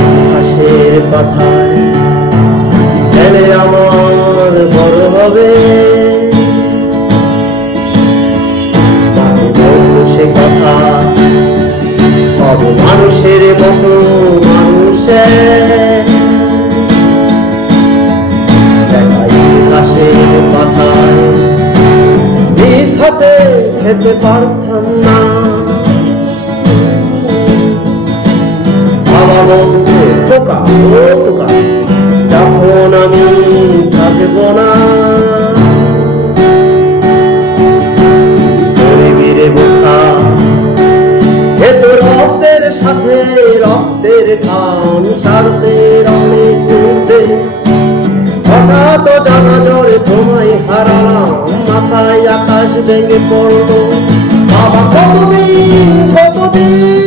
ইতিহাসের পাতায় জেলে আমার বড় হবে, সে কথা কব মানুষের মতো মানুষের দেখা ইতিহাসের পাতায় নিজ হাতে খেতে পারতাম না। বাবা বলতো খোকা ও খোকা যখন আমি থাকব না, রক্তের সাথে রক্তের টান সারদের অনেক দূরতে হঠাৎ জানা জোরে তোমায় হারালাম, মাথায় আকাশ ভেঙে পড়লো। বাবা কতদিন কতদিন